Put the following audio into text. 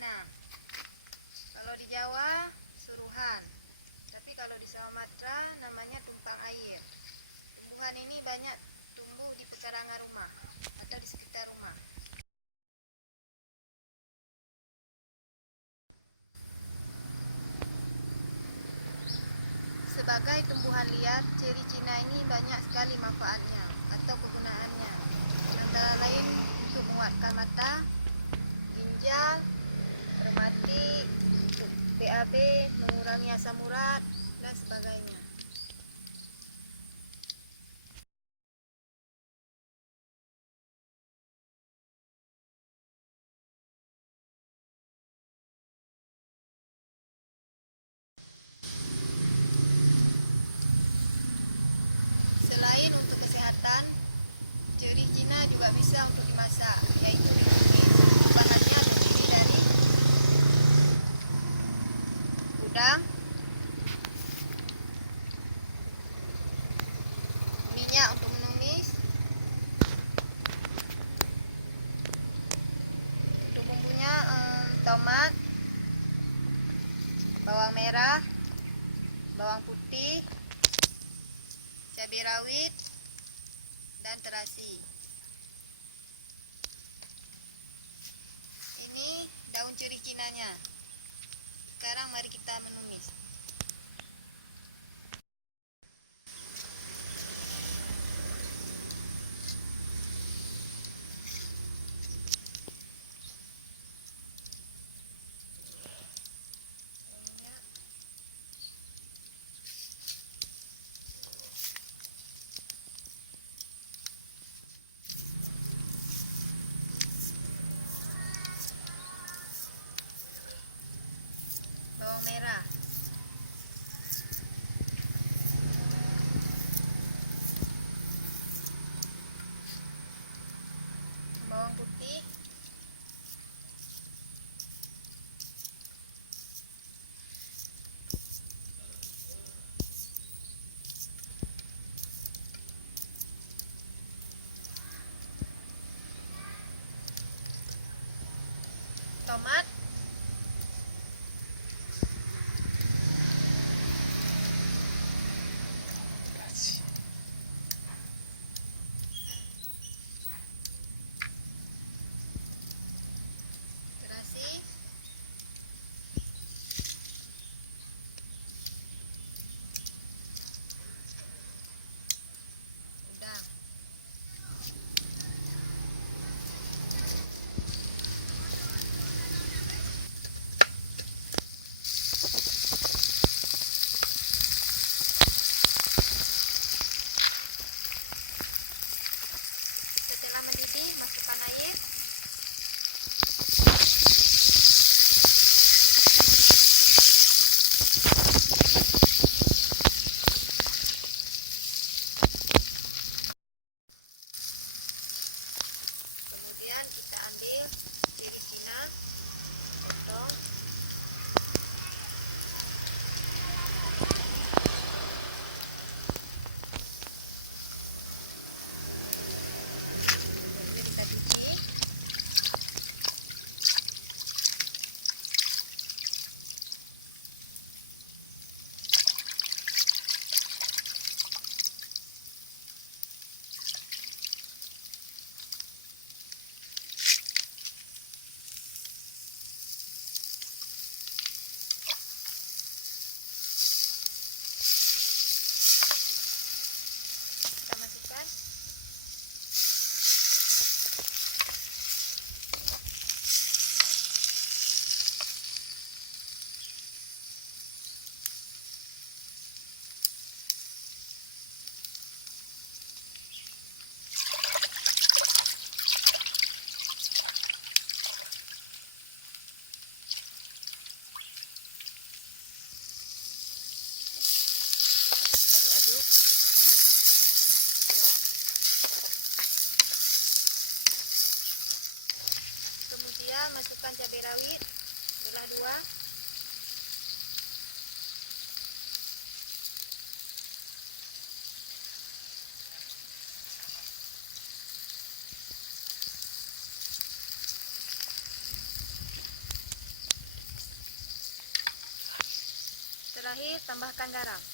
Cina. Kalau di Jawa suruhan, tapi kalau di Sumatera namanya tumpang air. Tumbuhan ini banyak tumbuh di pekarangan rumah atau di sekitar rumah. Sebagai tumbuhan liar, ceri Cina ini banyak sekali manfaatnya atau kegunaannya. Antara lain untuk menguatkan mata, ginjal, rematik, BAB, mengurangi asam urat, dan sebagainya. Selain untuk kesehatan, ceri Cina juga bisa untuk dimasak, yaitu ditumis. Bahannya terdiri dari udang, minyak untuk menumis, untuk bumbunya tomat, bawang merah, bawang putih, cabai rawit, dan terasi. Ini daun ceri Cinanya. Sekarang mari kita menumis. Bawang merah, bawang putih, tomat, terasi, udang. Setelah mendidih, masukkan air. Kemudian kita ambil ceri Cina, potong. Kemudian kita cuci. Kita masukkan. Aduk-aduk. Kemudian masukkan cabai rawit, belah 2. terakhir, tambahkan garam.